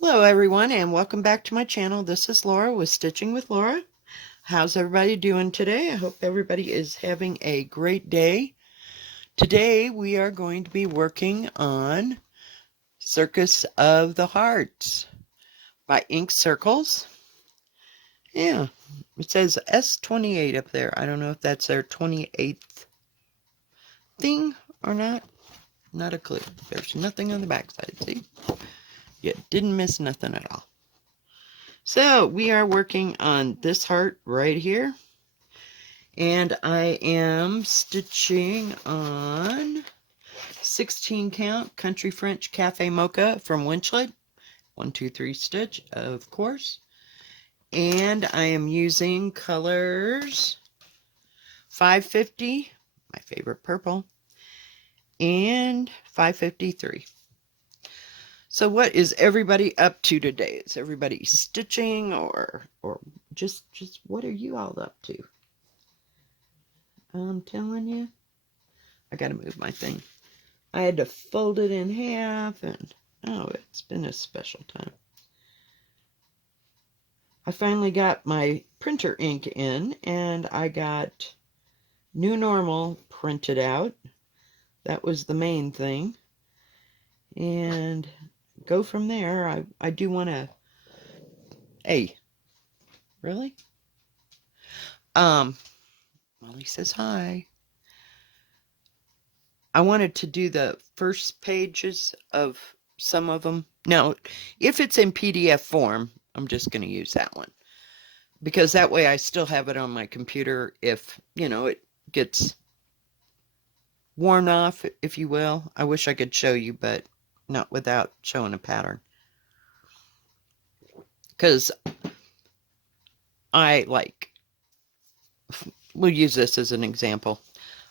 Hello everyone and welcome back to my channel. This is Laura with Stitching with Laura. How's everybody doing today? I hope everybody is having a great day. Today we are going to be working on Circus of the Hearts by Ink Circles. Yeah, it says S28 up there. I don't know if that's their 28th thing or not. Not a clue. There's nothing on the backside, see? You didn't miss nothing at all. So we are working on this heart right here. And I am stitching on 16 count Country French Cafe Mocha from Winchlet. 1, 2, 3 stitch, of course. And I am using colors 550, my favorite purple, and 553. So what is everybody up to today? Is everybody stitching or just what are you all up to? I'm telling you, I gotta move my thing. I had to fold it in half and oh, it's been a special time. I finally got my printer ink in and I got New Normal printed out. That was the main thing. And go from there. I do want to... Hey, really? Molly says hi. I wanted to do the first pages of some of them. Now, if it's in PDF form, I'm just going to use that one. Because that way I still have it on my computer if, it gets worn off, if you will. I wish I could show you, but not without showing a pattern. Because we'll use this as an example.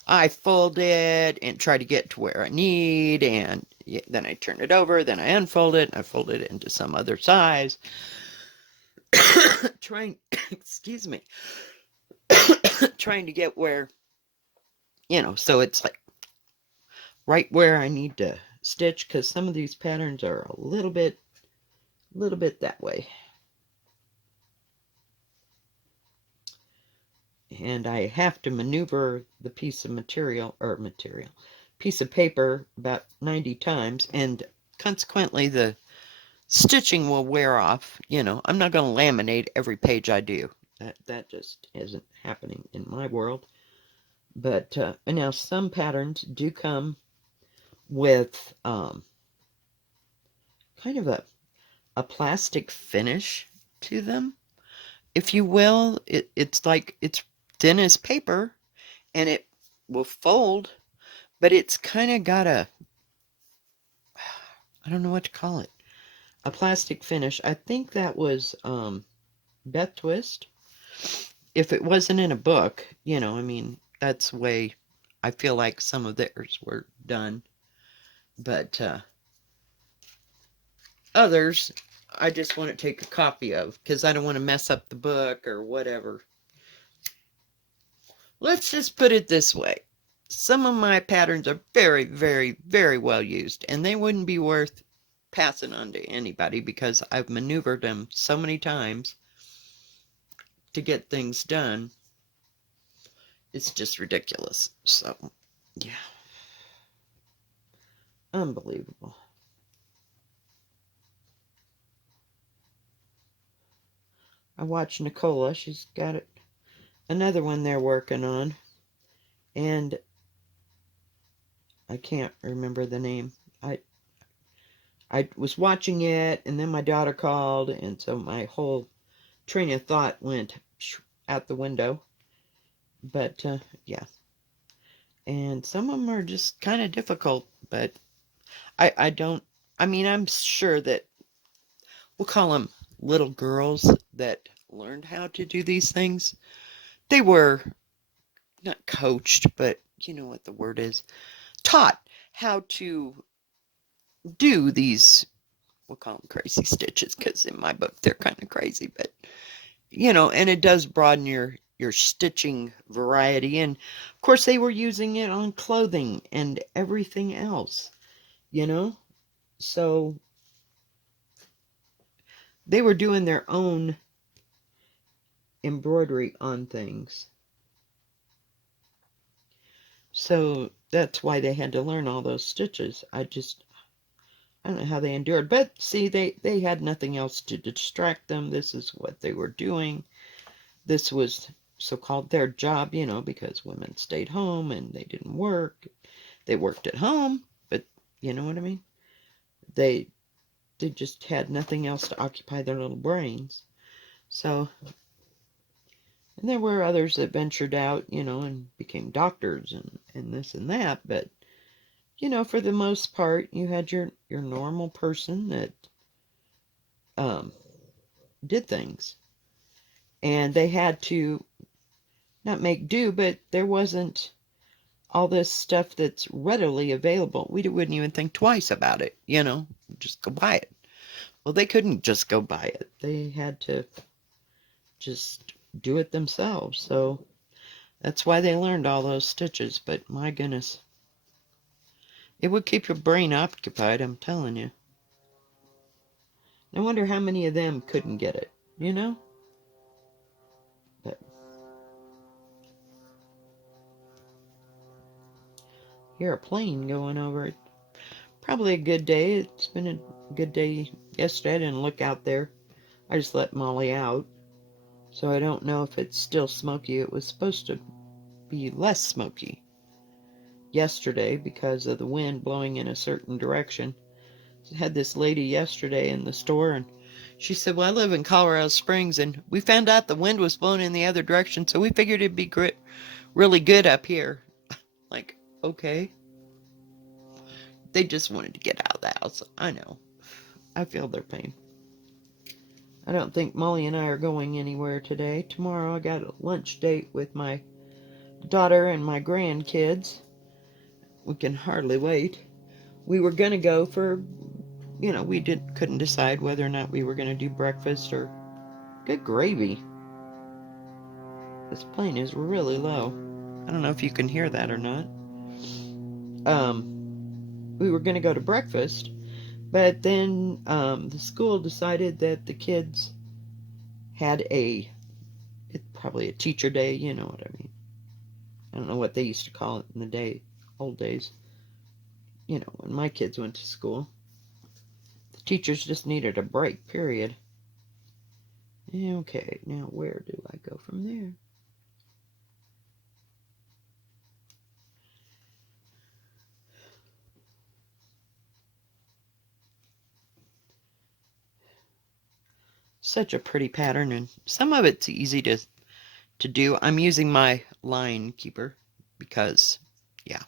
I fold it and try to get to where I need, and then I turn it over, then I unfold it, and I fold it into some other size. Excuse me, trying to get where, so it's like right where I need to stitch, because some of these patterns are a little bit that way. And I have to maneuver the piece of piece of paper about 90 times, and consequently the stitching will wear off. I'm not going to laminate every page I do. That just isn't happening in my world. But now some patterns do come with kind of a plastic finish to them, if you will. It's like it's thin as paper and it will fold, but it's kind of got I don't know what to call it, a plastic finish. I think that was Beth Twist. If it wasn't in a book, that's the way I feel like some of theirs were done. But others, I just want to take a copy of, because I don't want to mess up the book or whatever. Let's just put it this way. Some of my patterns are very, very, very well used, and they wouldn't be worth passing on to anybody because I've maneuvered them so many times to get things done. It's just ridiculous. So, yeah. Unbelievable. I watched Nicola. She's got another one they're working on. And I can't remember the name. I was watching it, and then my daughter called, and so my whole train of thought went out the window. But, yeah. And some of them are just kind of difficult, but I'm sure that we'll call them little girls that learned how to do these things. They were not coached, but you know what the word is, taught how to do these, we'll call them crazy stitches, because in my book they're kind of crazy, but and it does broaden your stitching variety. And of course they were using it on clothing and everything else, so they were doing their own embroidery on things. So that's why they had to learn all those stitches. I don't know how they endured. But see, they had nothing else to distract them. This is what they were doing. This was so-called their job, because women stayed home and they didn't work. They worked at home, but you know what I mean? They just had nothing else to occupy their little brains. So, and there were others that ventured out, and became doctors and this and that. But, for the most part, you had your normal person that did things. And they had to not make do, but there wasn't all this stuff that's readily available. We wouldn't even think twice about it, just go buy it. Well, they couldn't just go buy it. They had to just do it themselves. So that's why they learned all those stitches. But my goodness, it would keep your brain occupied, I'm telling you. I wonder how many of them couldn't get it, But hear a plane going over it. Probably a good day. It's been a good day yesterday. I didn't look out there. I just let Molly out. So I don't know if it's still smoky. It was supposed to be less smoky yesterday because of the wind blowing in a certain direction. I had this lady yesterday in the store, and she said, well, I live in Colorado Springs, and we found out the wind was blowing in the other direction, so we figured it'd be really good up here. Like, okay. They just wanted to get out of the house. I know. I feel their pain. I don't think Molly and I are going anywhere today. Tomorrow I got a lunch date with my daughter and my grandkids. We can hardly wait. We were going to go for, we couldn't decide whether or not we were going to do breakfast or... Good gravy. This plane is really low. I don't know if you can hear that or not. We were going to go to breakfast, but then the school decided that the kids had probably a teacher day, you know what I mean. I don't know what they used to call it in the old days. When my kids went to school. The teachers just needed a break, period. Okay, now where do I go from there? Such a pretty pattern, and some of it's easy to do. I'm using my line keeper because, yeah,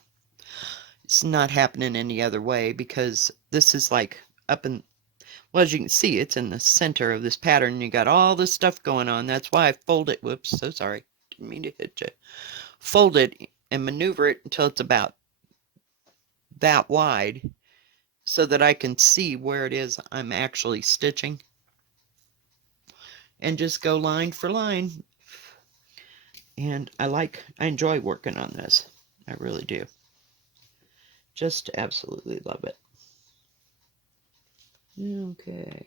it's not happening any other way, because this is like up in, well, as you can see, it's in the center of this pattern. You got all this stuff going on. That's why I fold it. Whoops, so sorry. Didn't mean to hit you. Fold it and maneuver it until it's about that wide so that I can see where it is I'm actually stitching. And just go line for line. And I enjoy working on this. I really do. Just absolutely love it. Okay.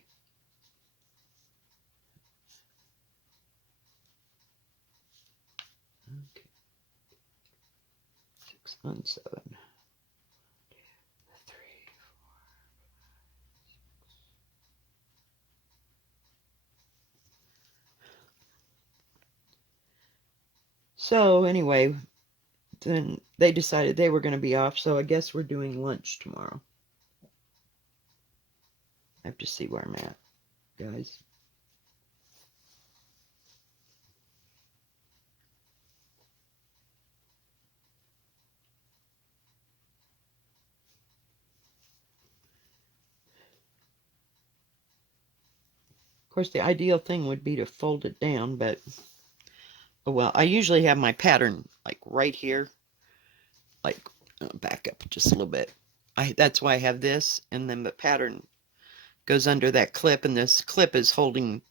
Okay. 6 on 7. 3, 4. So anyway, then they decided they were going to be off, so I guess we're doing lunch tomorrow. I have to see where I'm at, guys. Of course, the ideal thing would be to fold it down, but, oh well, I usually have my pattern like right here, like back up just a little bit. That's why I have this, and then the pattern goes under that clip, and this clip is holding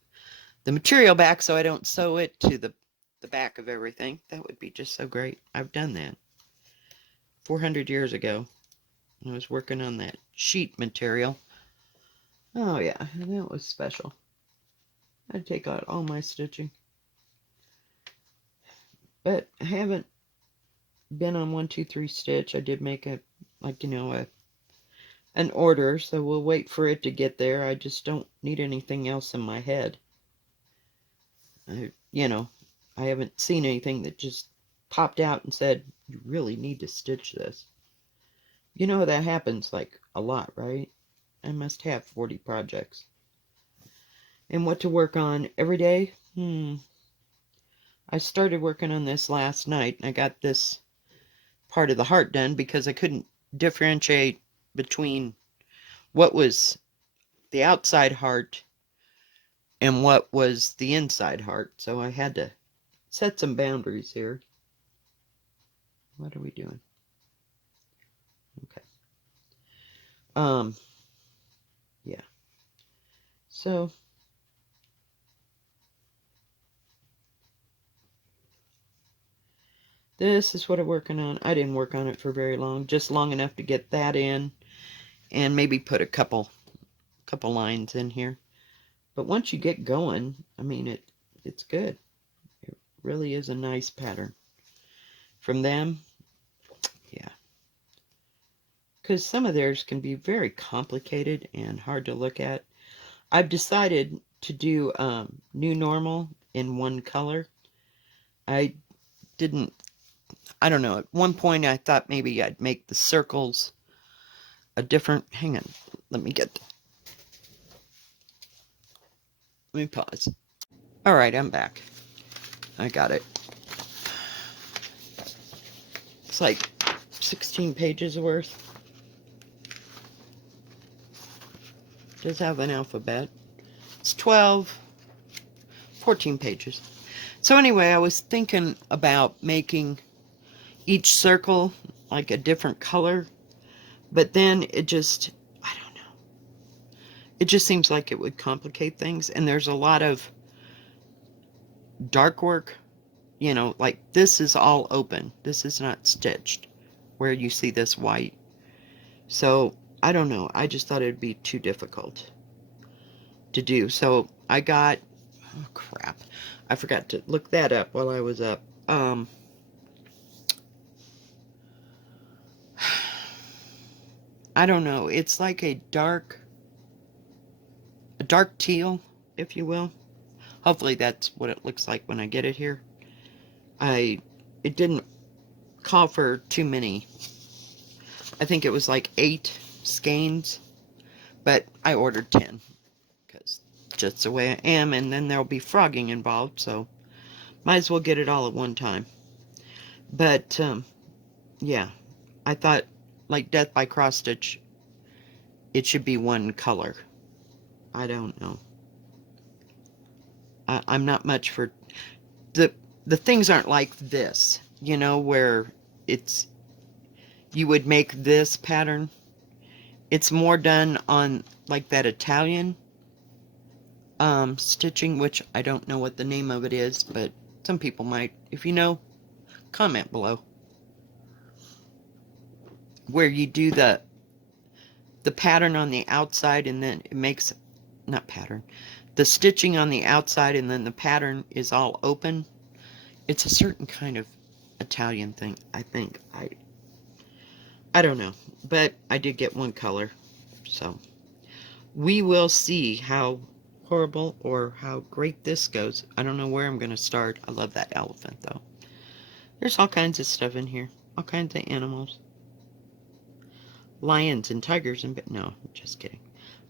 the material back so I don't sew it to the back of everything. That would be just so great. I've done that 400 years ago. I was working on that sheet material. Oh yeah, that was special. I take out all my stitching. But I haven't been on 1, 2, 3 stitch. I did make a, like, you know, an order, so we'll wait for it to get there. I just don't need anything else in my head. You know, I haven't seen anything that just popped out and said, you really need to stitch this. You know, that happens like a lot, right? I must have 40 projects. And what to work on every day? I started working on this last night. I got this part of the heart done because I couldn't differentiate between what was the outside heart and what was the inside heart. So I had to set some boundaries here. What are we doing? Okay. Yeah. So this is what I'm working on. I didn't work on it for very long, just long enough to get that in and maybe put a couple lines in here. But once you get going, I mean, it's good. It really is a nice pattern. From them, yeah. Because some of theirs can be very complicated and hard to look at. I've decided to do New Normal in one color. I don't know, at one point I thought maybe I'd make the circles a different, hang on, let me pause. All right, I'm back. I got it. It's like 16 pages worth. It does have an alphabet. It's 14 pages. So anyway, I was thinking about making each circle like a different color, but then it just, I don't know. It just seems like it would complicate things, and there's a lot of dark work, you know, like this is all open. This is not stitched, where you see this white. So, I don't know. I just thought it'd be too difficult to do. So, I got, oh crap, I forgot to look that up while I was up. I don't know. It's like a dark teal, if you will. Hopefully that's what it looks like when I get it here. It didn't call for too many. I think it was like 8 skeins, but I ordered 10 because just the way I am, and then there'll be frogging involved, so might as well get it all at one time. But yeah, I thought like Death by Cross Stitch, it should be one color. I don't know. I'm not much for the things aren't like this, you know, where it's you would make this pattern. It's more done on like that Italian stitching, which I don't know what the name of it is, but some people might. If you know, comment below. Where you do the pattern on the outside, and then it makes, not pattern, the stitching on the outside, and then the pattern is all open. It's a certain kind of Italian thing, I think. I don't know, but I did get one color, so we will see how horrible or how great this goes. I don't know where I'm going to start. I love that elephant, though. There's all kinds of stuff in here, all kinds of animals. Lions and tigers and... No, just kidding.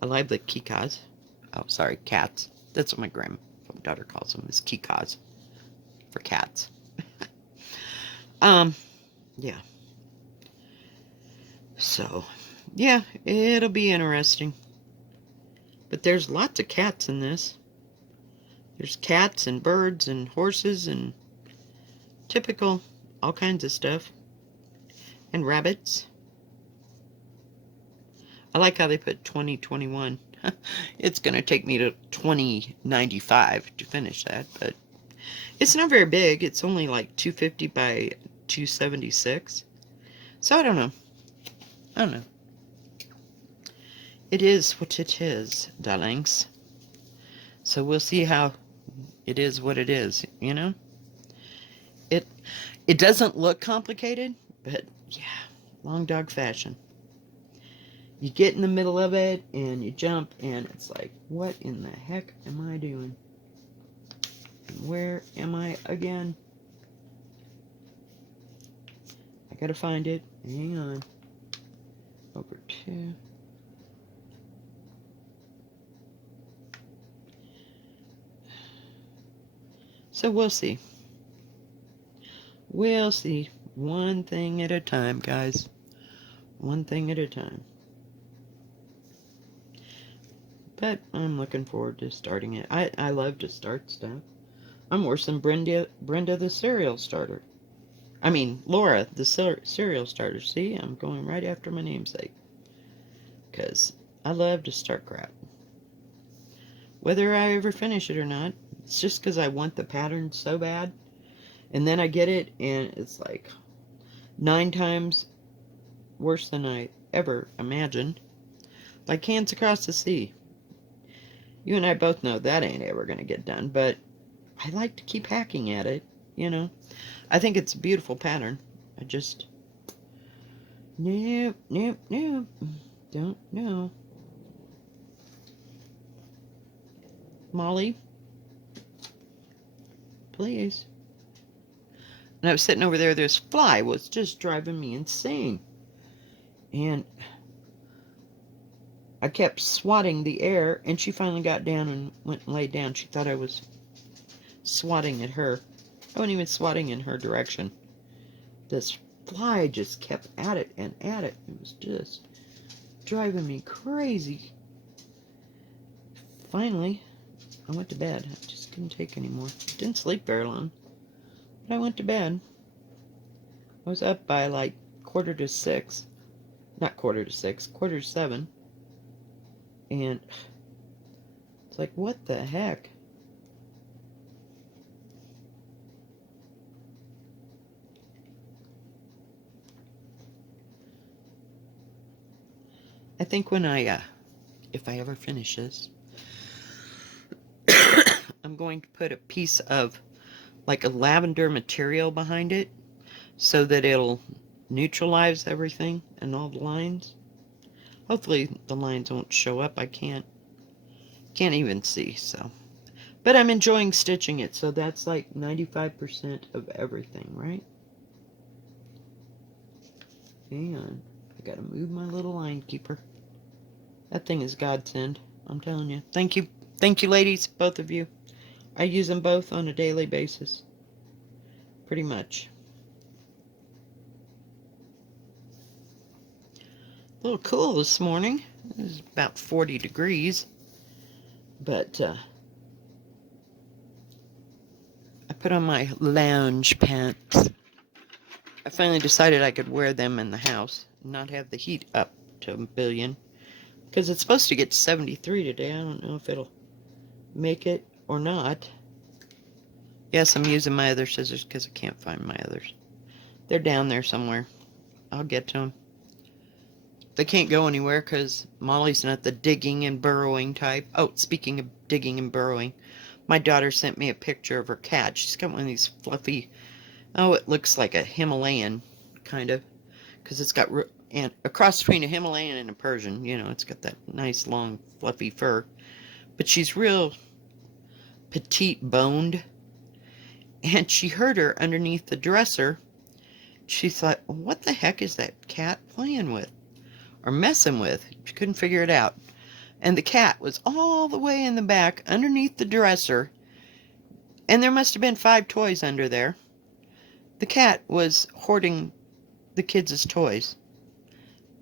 I like the kikas. Oh, sorry, cats. That's what my granddaughter calls them, is kikas. For cats. Yeah. So, yeah, it'll be interesting. But there's lots of cats in this. There's cats and birds and horses and typical, all kinds of stuff. And rabbits. I like how they put 2021. It's going to take me to 2095 to finish that, but it's not very big. It's only like 250 by 276. So I don't know. It is what it is, darlings. So we'll see how it is what it is, you know? It it doesn't look complicated, but yeah, long dog fashion. You get in the middle of it and you jump and it's like, what in the heck am I doing? Where am I again? I gotta find it. Hang on. Over to... So we'll see. We'll see. One thing at a time, guys. One thing at a time. But I'm looking forward to starting it. I love to start stuff. I'm worse than Brenda the cereal starter. I mean, Laura the cereal starter. See, I'm going right after my namesake. Because I love to start crap. Whether I ever finish it or not, it's just because I want the pattern so bad. And then I get it, and it's like 9 times worse than I ever imagined. Like Hands Across the Sea. You and I both know that ain't ever going to get done, but I like to keep hacking at it, you know. I think it's a beautiful pattern. I just... Nope. Don't know. Molly? Please. And I was sitting over there, this fly was just driving me insane. And I kept swatting the air, and she finally got down and went and laid down. She thought I was swatting at her. I wasn't even swatting in her direction. This fly just kept at it and at it. It was just driving me crazy. Finally, I went to bed. I just couldn't take anymore. Didn't sleep very long. But I went to bed. I was up by like 5:45. Not 5:45, 6:45. And it's like, what the heck? I think when if I ever finish this, I'm going to put a piece of like a lavender material behind it so that it'll neutralize everything and all the lines. Hopefully the lines won't show up. I can't even see, so. But I'm enjoying stitching it, so that's like 95% of everything, right? Hang on. I gotta move my little line keeper. That thing is godsend, I'm telling you. Thank you. Thank you, ladies, both of you. I use them both on a daily basis. Pretty much. A little cool this morning. It was about 40 degrees. But I put on my lounge pants. I finally decided I could wear them in the house and not have the heat up to a billion. Because it's supposed to get to 73 today. I don't know if it'll make it or not. Yes, I'm using my other scissors because I can't find my others. They're down there somewhere. I'll get to them. They can't go anywhere because Molly's not the digging and burrowing type. Oh, speaking of digging and burrowing, my daughter sent me a picture of her cat. She's got one of these fluffy, oh, it looks like a Himalayan, kind of, because it's got, and a cross between a Himalayan and a Persian, you know, it's got that nice long fluffy fur, but she's real petite boned, and she heard her underneath the dresser. She thought, what the heck is that cat playing with or messing with? She couldn't figure it out. And the cat was all the way in the back underneath the dresser, and there must have been 5 toys under there. The cat was hoarding the kids' toys.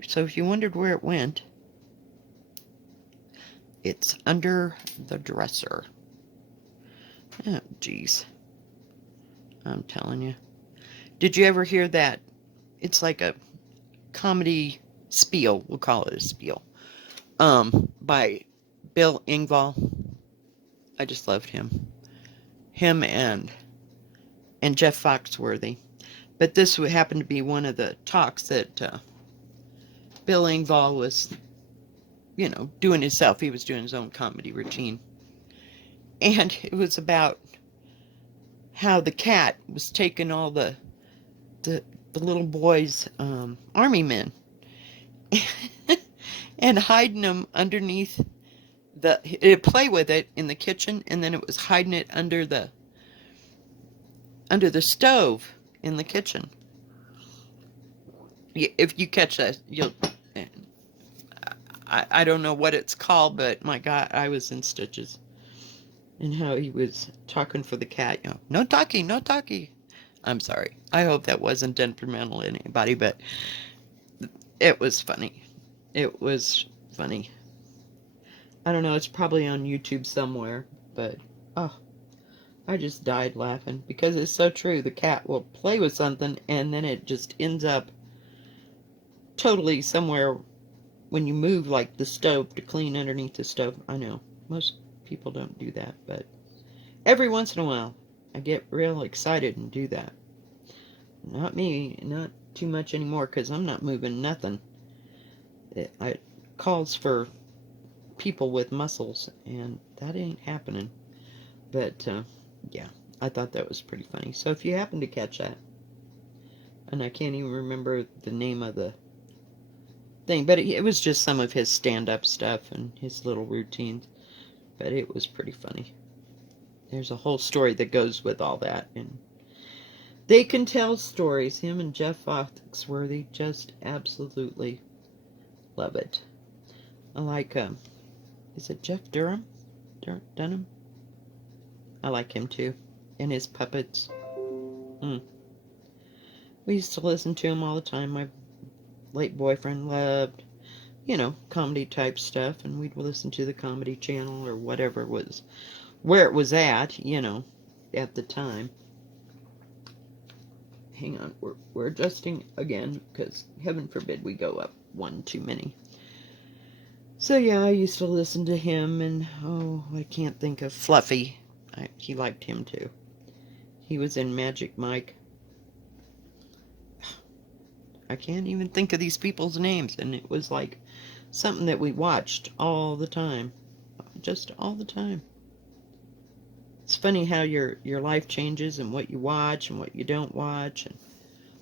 So if you wondered where it went, it's under the dresser. Oh, jeez. I'm telling you. Did you ever hear that? It's like a comedy spiel. We'll call it a spiel. By Bill Engvall. I just loved him. Him and Jeff Foxworthy. But this would happen to be one of the talks that Bill Engvall was, you know, doing himself. He was doing his own comedy routine. And it was about how the cat was taking all the, the little boys' army men and hiding them underneath it'd play with it in the kitchen, and then it was hiding it under the stove in the kitchen. If you catch that, you'll. I don't know what it's called, but my God, I was in stitches. And how he was talking for the cat, no talkie, no talkie. I'm sorry. I hope that wasn't detrimental to anybody, but it was funny. It was funny. I don't know, it's probably on YouTube somewhere, but oh, I just died laughing because it's so true. The cat will play with something and then it just ends up totally somewhere when you move, like the stove, to clean underneath the stove. I know most people don't do that, but every once in a while I get real excited and do that. Not me, not too much anymore, because I'm not moving nothing. It calls for people with muscles, and that ain't happening. But yeah, I thought that was pretty funny. So if you happen to catch that, and I can't even remember the name of the thing, but it was just some of his stand-up stuff and his little routines, but it was pretty funny. There's a whole story that goes with all that, and they can tell stories. Him and Jeff Foxworthy just absolutely love it. I like, is it Jeff Dunham? I like him too, and his puppets. We used to listen to him all the time. My late boyfriend loved, comedy type stuff, and we'd listen to the Comedy Channel or whatever was where it was at, at the time. Hang on, we're adjusting again, because heaven forbid we go up one too many. So yeah, I used to listen to him, and I can't think of Fluffy. He liked him too. He was in Magic Mike. I can't even think of these people's names, and it was like something that we watched all the time. Just all the time. It's funny how your life changes and what you watch and what you don't watch. And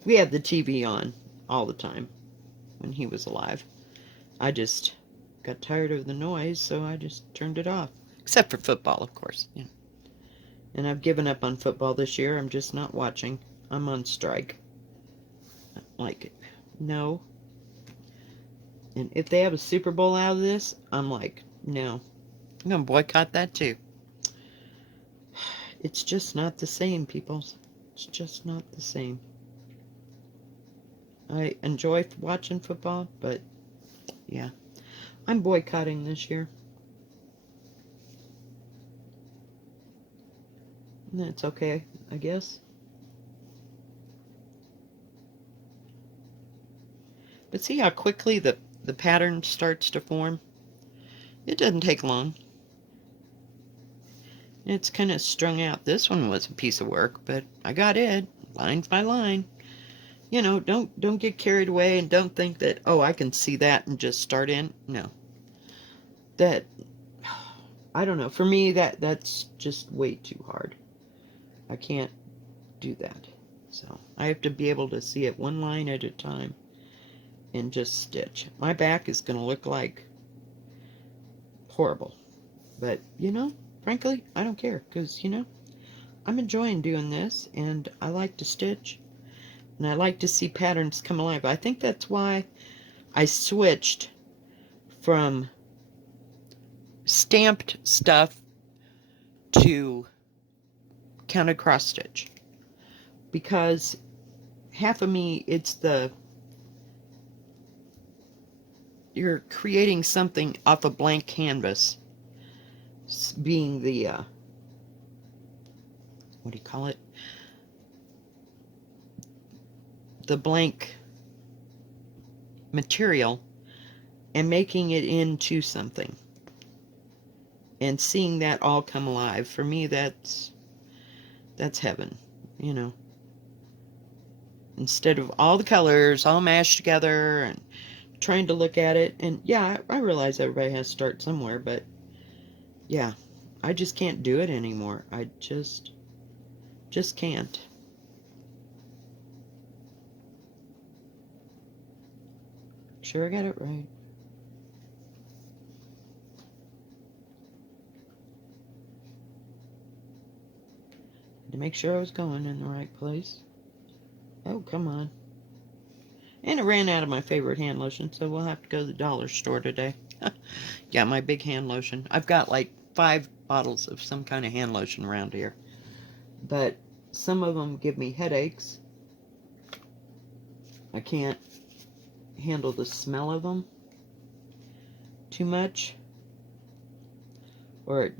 we had the TV on all the time when he was alive. I just got tired of the noise, so I just turned it off. Except for football, of course. And I've given up on football this year. I'm just not watching. I'm on strike. Like, no. And if they have a Super Bowl out of this, I'm like, no. I'm going to boycott that too. It's just not the same, people. It's just not the same. I enjoy watching football, but yeah. I'm boycotting this year. And that's okay, I guess. But see how quickly the pattern starts to form? It doesn't take long. It's kind of strung out. This one was a piece of work, but I got it, line by line. Don't get carried away, and don't think that, I can see that and just start in. No. That, I don't know. For me, that's just way too hard. I can't do that. So I have to be able to see it one line at a time and just stitch. My back is going to look like horrible. But, frankly, I don't care, because, I'm enjoying doing this, and I like to stitch, and I like to see patterns come alive. I think that's why I switched from stamped stuff to counted cross stitch, because half of me, it's you're creating something off a blank canvas, being the what do you call it, the blank material, and making it into something and seeing that all come alive. For me, that's heaven, instead of all the colors all mashed together and trying to look at it. And yeah, I realize everybody has to start somewhere, but yeah, I just can't do it anymore. I just can't. Sure, I got it right. To make sure I was going in the right place. Oh, come on. And I ran out of my favorite hand lotion, so we'll have to go to the dollar store today. Yeah, my big hand lotion. I've got like 5 bottles of some kind of hand lotion around here. But some of them give me headaches. I can't handle the smell of them too much. Or,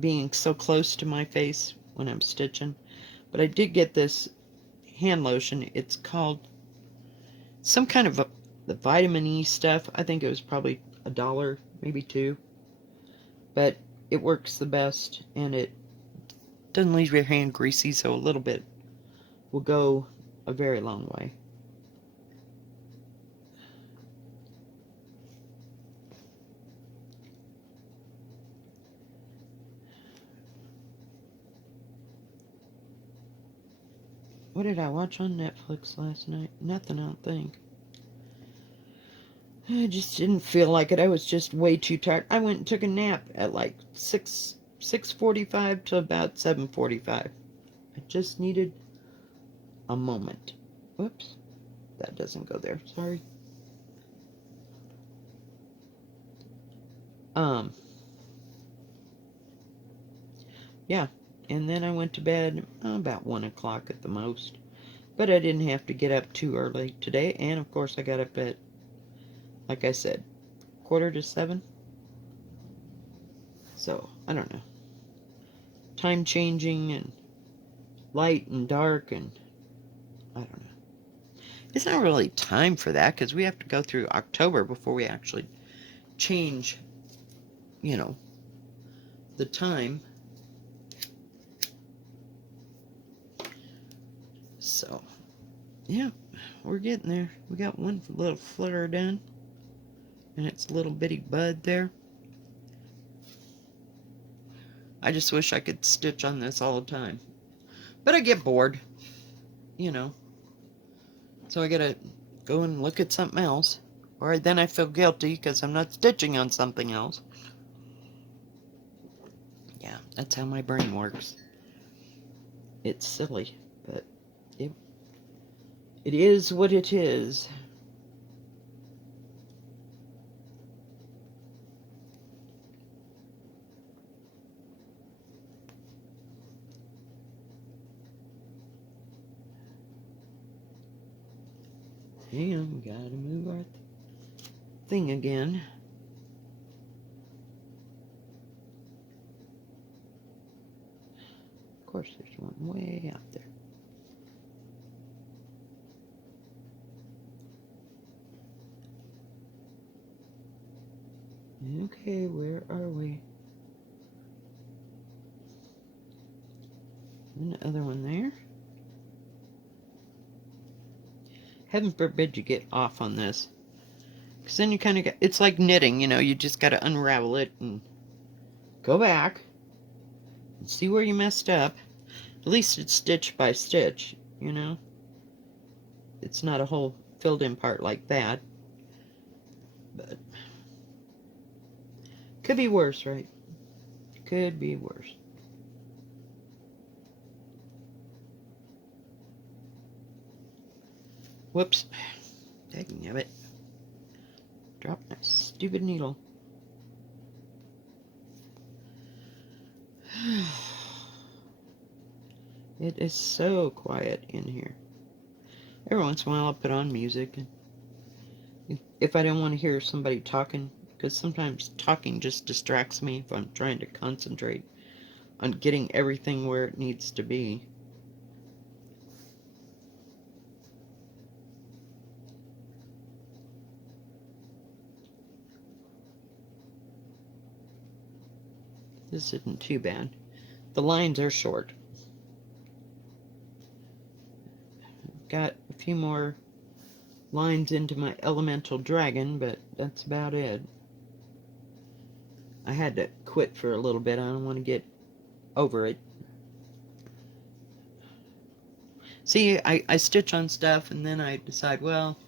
being so close to my face when I'm stitching. But I did get this hand lotion. It's called some kind of the vitamin E stuff. I think it was probably $1, maybe $2. But it works the best, and it doesn't leave your hand greasy, so a little bit will go a very long way. What did I watch on Netflix last night? Nothing, I don't think. I just didn't feel like it. I was just way too tired. I went and took a nap at like 6:45 to about 7:45. I just needed a moment. Whoops. That doesn't go there. Sorry. Yeah. And then I went to bed about 1 o'clock at the most. But I didn't have to get up too early today. And of course I got up at, like I said, 6:45. So, I don't know. Time changing and light and dark, and I don't know. It's not really time for that because we have to go through October before we actually change, the time. So, yeah, we're getting there. We got one little flutter done, and it's a little bitty bud there. I just wish I could stitch on this all the time. But I get bored, So I gotta go and look at something else. Or then I feel guilty because I'm not stitching on something else. Yeah, that's how my brain works. It's silly, but it is what it is. Hang on, we gotta move our thing again. Of course, there's one way out there. Okay, where are we? And the other one there. Heaven forbid you get off on this. Because then you kind of get, it's like knitting, you just got to unravel it and go back and see where you messed up. At least it's stitch by stitch, It's not a whole filled in part like that. But could be worse, right? Could be worse. Whoops. Dang it. Dropped that stupid needle. It is so quiet in here. Every once in a while I'll put on music. If I don't want to hear somebody talking, because sometimes talking just distracts me if I'm trying to concentrate on getting everything where it needs to be. This isn't too bad. The lines are short. Got a few more lines into my elemental dragon, but that's about it. I had to quit for a little bit. I don't want to get over it. See, I stitch on stuff and then I decide, well,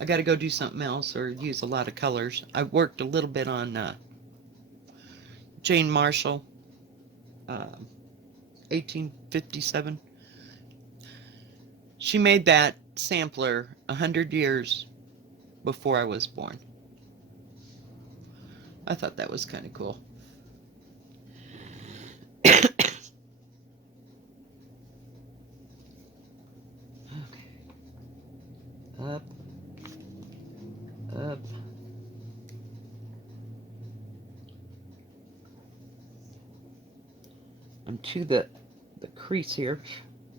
I got to go do something else or use a lot of colors. I worked a little bit on Jane Marshall, 1857. She made that sampler 100 years before I was born. I thought that was kind of cool. Okay. Up. Up. I'm to the crease here.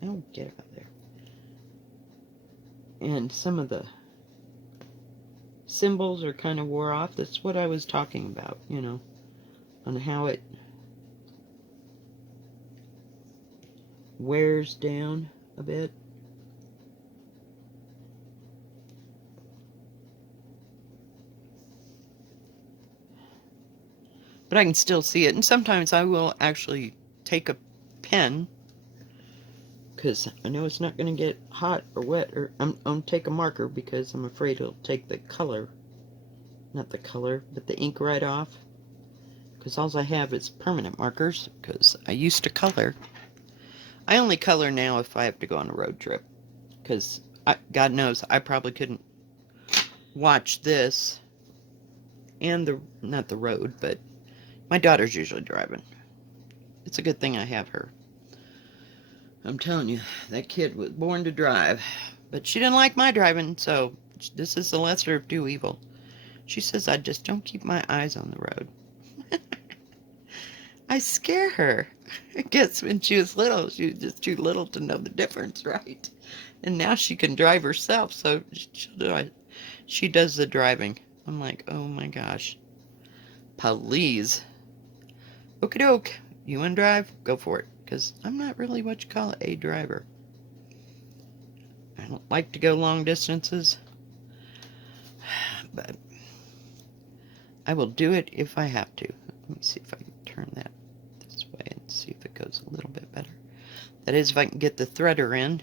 Oh, get it out there. And some of the symbols are kind of wore off. That's what I was talking about, you know, on how it wears down a bit. But I can still see it, and sometimes I will actually take a pen, because I know it's not going to get hot or wet, or I'm take a marker because I'm afraid it'll take the color, not the color, but the ink right off, because all I have is permanent markers, because I used to color. I only color now if I have to go on a road trip, because God knows I probably couldn't watch this and not the road, but my daughter's usually driving. It's a good thing I have her. I'm telling you, that kid was born to drive. But she didn't like my driving, so this is the lesser of two evil. She says I just don't keep my eyes on the road. I scare her. I guess when she was little, she was just too little to know the difference, right? And now she can drive herself, so she does the driving. I'm like, oh my gosh. Please. Okie doke. You want to drive? Go for it. Because I'm not really what you call a driver. I don't like to go long distances. But I will do it if I have to. Let me see if I can turn that this way and see if it goes a little bit better. That is, if I can get the threader in.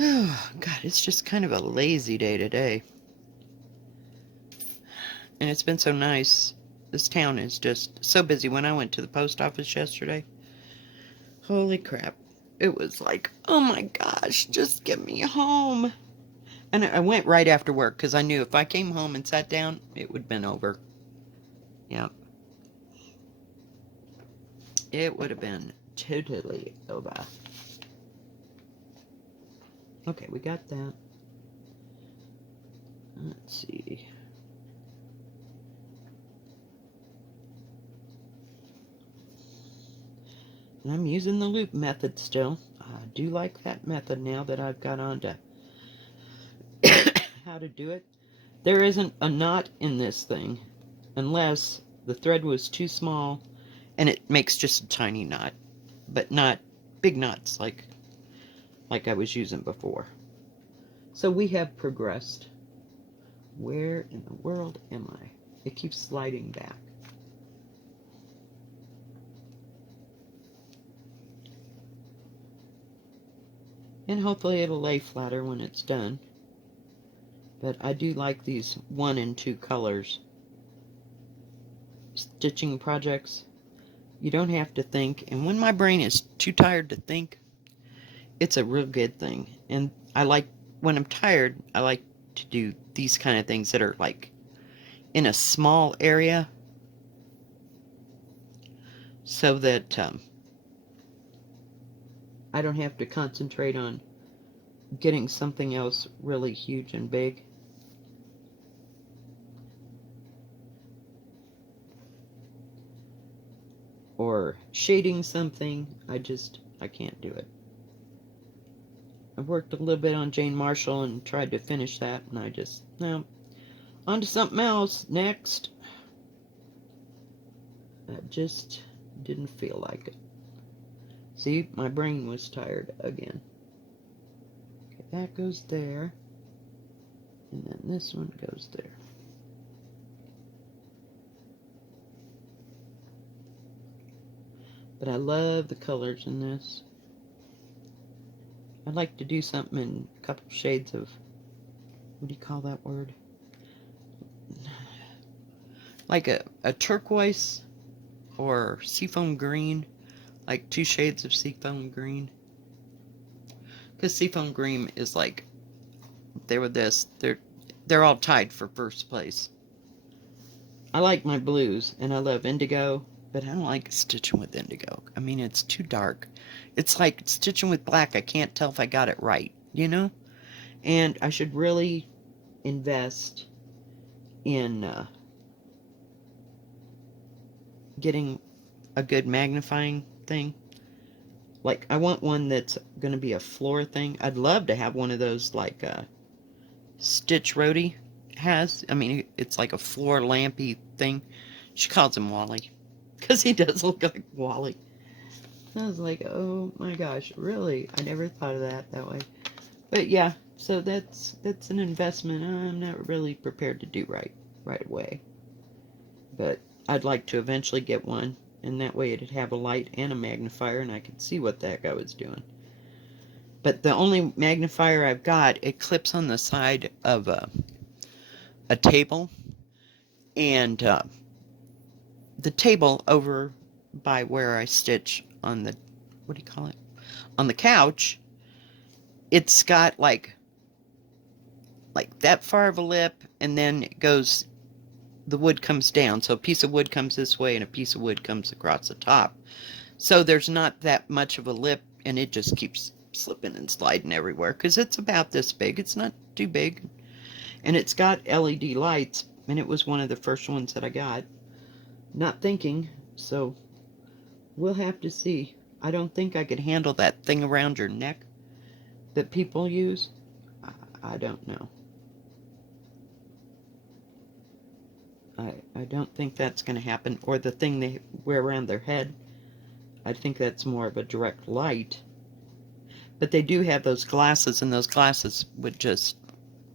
Oh, God, it's just kind of a lazy day today. And it's been so nice. This town is just so busy. When I went to the post office yesterday, holy crap. It was like, oh my gosh, just get me home. And I went right after work because I knew if I came home and sat down, it would have been over. Yep. It would have been totally over. Okay, we got that. Let's see. And I'm using the loop method still. I do like that method now that I've got on to how to do it. There isn't a knot in this thing unless the thread was too small and it makes just a tiny knot, but not big knots like I was using before. So we have progressed. Where in the world am I? It keeps sliding back. And hopefully it'll lay flatter when it's done. But I do like these 1 and 2 colors. Stitching projects, you don't have to think. And when my brain is too tired to think, it's a real good thing. And I like, when I'm tired, I like to do these kind of things that are like in a small area, so that I don't have to concentrate on getting something else really huge and big. Or shading something, I can't do it. I've worked a little bit on Jane Marshall and tried to finish that, and no. On to something else, next. I just didn't feel like it. See, my brain was tired again. Okay, that goes there. And then this one goes there. But I love the colors in this. I'd like to do something in a couple shades of, what do you call that word? Like a turquoise or seafoam green. Like 2 shades of seafoam green. Because seafoam green is like, they're all tied for first place. I like my blues, and I love indigo, but I don't like stitching with indigo. I mean, it's too dark. It's like stitching with black. I can't tell if I got it right, you know? And I should really invest in getting a good magnifying thing. Like, I want one that's going to be a floor thing. I'd love to have one of those like Stitch Rhodey has. I mean, it's like a floor lampy thing. She calls him Wally because he does look like Wally. I was like, oh my gosh, really? I never thought of that way. But yeah, so that's an investment I'm not really prepared to do right away. But I'd like to eventually get one, and that way it'd have a light and a magnifier, and I could see what the heck I was doing. But the only magnifier I've got, it clips on the side of a table, and the table over by where I stitch on the, what do you call it? On the couch, it's got like that far of a lip, and then it goes, the wood comes down. So a piece of wood comes this way and a piece of wood comes across the top. So there's not that much of a lip, and it just keeps slipping and sliding everywhere because it's about this big. It's not too big. And it's got LED lights, and it was one of the first ones that I got. Not thinking, so we'll have to see. I don't think I could handle that thing around your neck that people use. I don't know. I don't think that's going to happen. Or the thing they wear around their head. I think that's more of a direct light. But they do have those glasses, and those glasses would just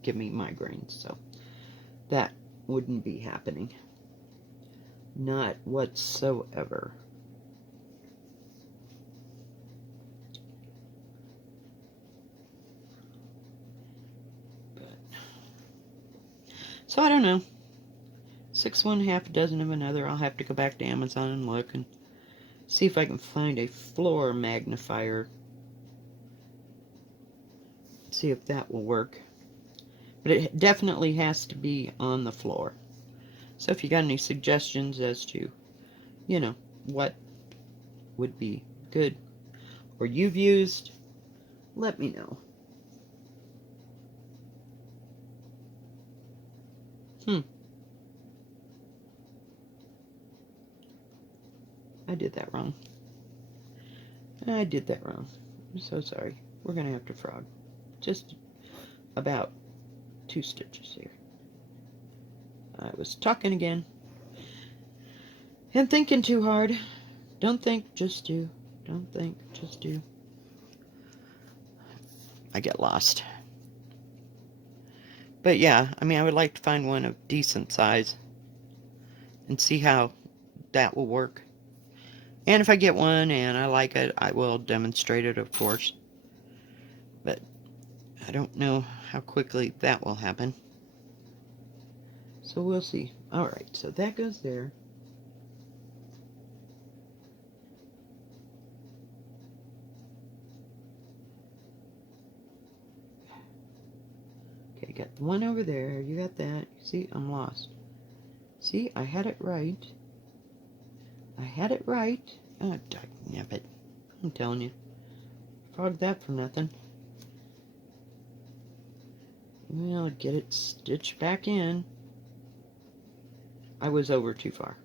give me migraines. So that wouldn't be happening. Not whatsoever. So I don't know. 6 one, half a dozen of another. I'll have to go back to Amazon and look and see if I can find a floor magnifier. See if that will work. But it definitely has to be on the floor. So if you got any suggestions as to, you know, what would be good or you've used, let me know. I did that wrong. I did that wrong. I'm so sorry. We're going to have to frog. Just about 2 stitches here. I was talking again. And thinking too hard. Don't think, just do. Don't think, just do. I get lost. But yeah, I mean, I would like to find one of decent size and see how that will work. And if I get one and I like it, I will demonstrate it, of course. But I don't know how quickly that will happen. So we'll see. Alright, so that goes there. Okay, got the one over there. You got that. See, I'm lost. See, I had it right. I had it right. Oh, nip it. I'm telling you. Frogged that for nothing. Well, get it stitched back in. I was over too far.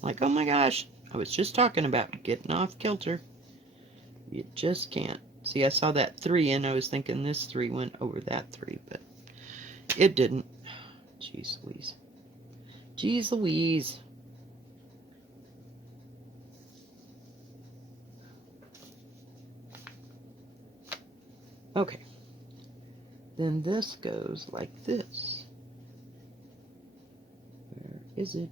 Like, oh my gosh, I was just talking about getting off kilter. You just can't. See, I saw that 3 and I was thinking this 3 went over that 3, but it didn't. Jeez Louise. Jeez Louise. Okay. Then this goes like this. Where is it?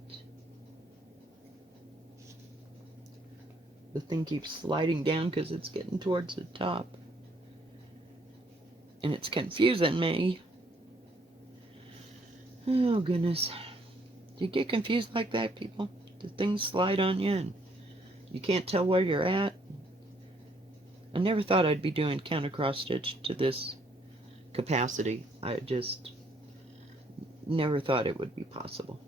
The thing keeps sliding down because it's getting towards the top. And it's confusing me. Oh, goodness. Do you get confused like that, people? The things slide on you and you can't tell where you're at? I never thought I'd be doing counter cross stitch to this capacity. I just never thought it would be possible.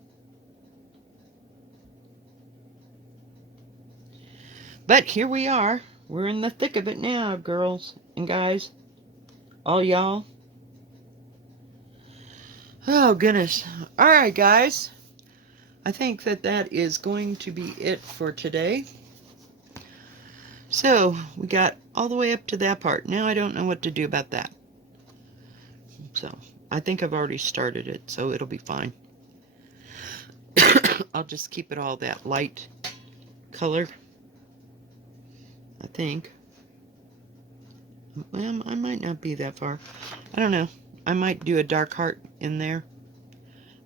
But here we are. We're in the thick of it now, girls and guys. All y'all. Oh, goodness. All right, guys. I think that is going to be it for today. So, we got all the way up to that part. Now I don't know what to do about that. So, I think I've already started it, so it'll be fine. I'll just keep it all that light color, I think. Well, I might not be that far. I don't know. I might do a dark heart in there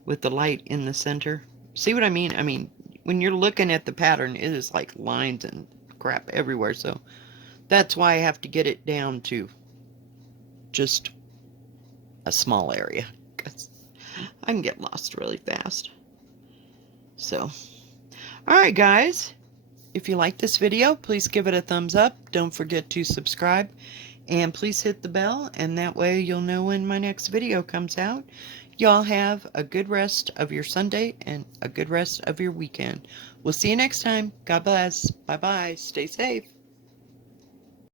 with the light in the center. See what I mean? I mean, when you're looking at the pattern, it is like lines and crap everywhere. So that's why I have to get it down to just a small area, because I can get lost really fast. So, alright guys, if you like this video, please give it a thumbs up. Don't forget to subscribe, and please hit the bell, and that way you'll know when my next video comes out. Y'all have a good rest of your Sunday and a good rest of your weekend. We'll see you next time. God bless. Bye-bye. Stay safe.